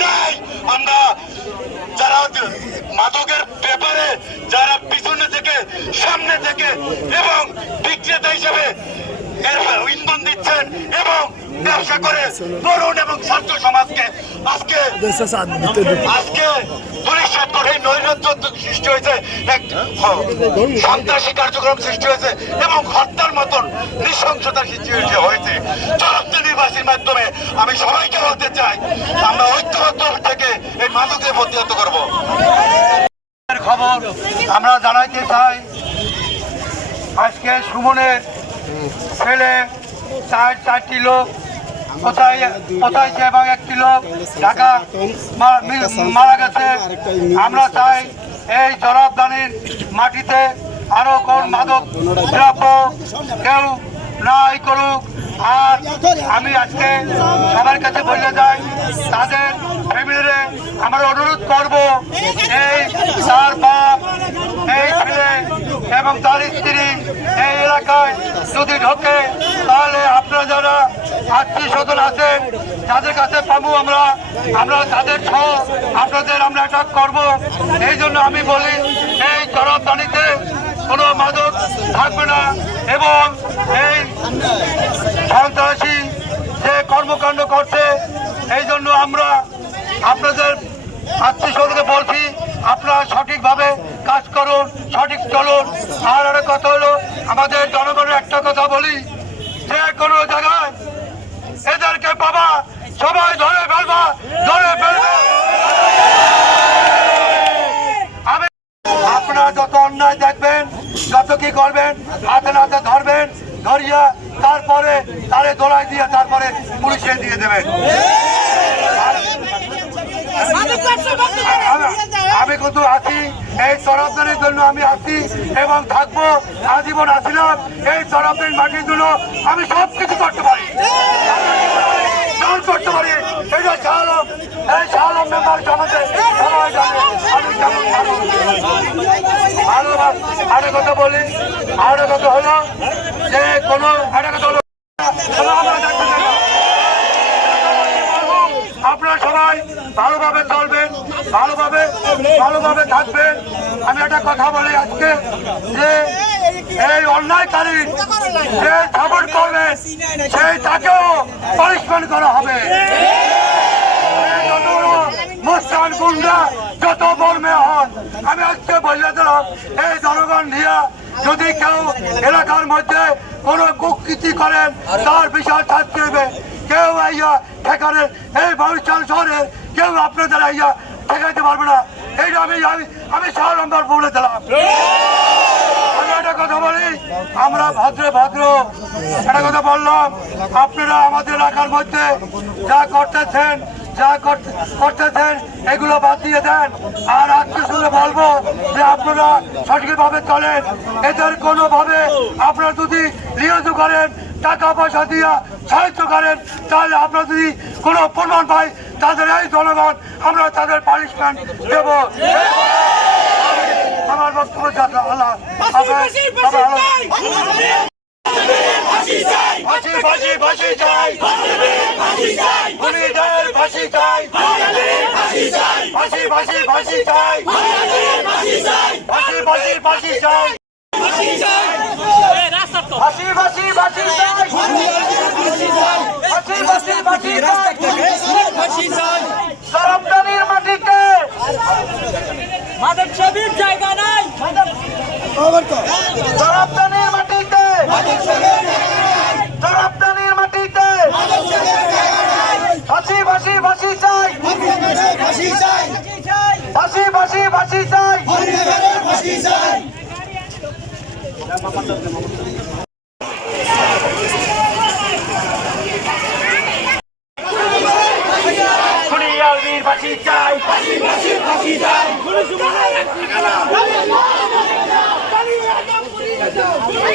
তাই আমরা যারা মাদকের ব্যাপারে যারা পিছনে থেকে সামনে থেকে এবং বিক্রেতা হিসেবে ইন্ধন দিচ্ছেন এবং ব্যবসা করে তরুণ এবং ছাত্র সমাজকে আজকে আজকে মাধ্যমে আমি সবাইকে বলতে চাই, আমরা ঐক্যবদ্ধ থেকে এই মাদকে প্রতিহত করব। খবর আমরা জানাইতে চাই, আজকে সুমনের ছেলে, চার চারটি লোক কোথায় কোথায় মারা গেছে। আমরা চাই এই জলাবদানির মাটিতে আরও কোন মাদক নাই করুক। আর আমি আজকে সবার কাছে বলে যাই তাদের ফ্যামিলিরে আমরা অনুরোধ করব, এই তার বাপ, এই ছেলে এবং তার যদি ঢোকে, তাহলে আপনারা যারা আত্মীয় স্বজন আছেন, যাদের কাছে পাবো আমরা আমরা তাদের সহ আপনাদের আমরা অ্যাটাক করব। এই জন্য আমি বলি, এই জনপ্রাণীতে কোনো মাদক থাকবে না এবং এই সন্ত্রাসী যে কর্মকাণ্ড করছে, এই জন্য আমরা আপনাদের আত্মীয় বলছি, আপনারা সঠিকভাবে কাজ করুন, সঠিক চলুন। আর কথা হলো, আমাদের জনগণের একটা কথা বলি, যে কোনো জায়গায় এদেরকে পাবা সবাই ধরে ফেলবা, ধরে ফেলবে। আমি আপনারা যত অন্যায় দেখবেন, যত কি করবেন, হাতে নাতে ধরবেন, ধরিয়া তারপরে তারে দোলাই দিয়ে তারপরে পুলিশে দিয়ে দেবেন। আমি- কিন্তু আছি, এই চরবদারির জন্য আমি আছি এবং থাকব, আজীবন আসিলাম এই চরবদারির মাটির জন্য আমি সব কিছু করতে পারি। আরেক কথা বলি আরেক কথা হলো যে কোনো আরেক কথা হলো আমরা দেখতে চাই না। আপনারা সবাই ভালোভাবে ভালোভাবে ভালোভাবে থাকবেন আমি একটা কথা বলি আজকে, যে এই অন্যায়কারী যে সাপোর্ট করবে, সেই তাকেও পানিশমেন্ট করা হবে। যত বর্মে হন, আমি আজকে বলে দিলাম, এই জনগণ নিয়ে যদি কেউ এলাকার মধ্যে কোনো কুকৃতি করেন, তার বিশাল থাকতে হবে। কেউ আইয়া ঠেকানে এই বাবুচান শহরে কেউ আপনাদের আইয়া ঠেকাইতে পারবে না। এইটা আমি আমি আমি সারা নম্বর বলে দিলাম। একটা কথা বলি, আমরা ভদ্রে ভদ্র। একটা কথা বললাম, আপনারা আমাদের এলাকার মধ্যে যা করতেছেন, যা করতে- করতেছেন, এগুলো বাদ দিয়ে দেন। আর আজকে শুনে বলব যে আপনারা সঠিকভাবে চলেন। এদের কোনোভাবে আপনারা যদি নিয়োগ করেন, টাকা পয়সা দিয়ে সাহায্য করেন, তাহলে আপনারা যদি কোনো প্রমাণ পাই তাদের এই জনগণ আমরা তাদের পানিশমেন্ট দেব আমার বক্তব্য আল্লাহ ফাঁসি, ফাঁসি, ফাঁসি চাই! ফাঁসি ফাঁসি ফাঁসি চাই খুনিদের ফাঁসি চাই ফাঁসি ফাঁসি ফাঁসি চাই ফাঁসি ফাঁসি ফাঁসি চাই ফাঁসি ফাঁসি ফাঁসি চাই ফাঁসি ফাঁসি ফাঁসি চাই সরবদানির মাটিতে মাদক ছবির জায়গা নাই সরবদানির মাটিতে। সরবদানির মাটিতে। ফাঁসি ফাঁসি ফাঁসি চাই। ফাঁসি ফাঁসি ফাঁসি চাই। খুনিয়ালবীর ফাঁসি চাই ফাঁসি ফাঁসি ফাঁসি চাই। Ali, é a polícia!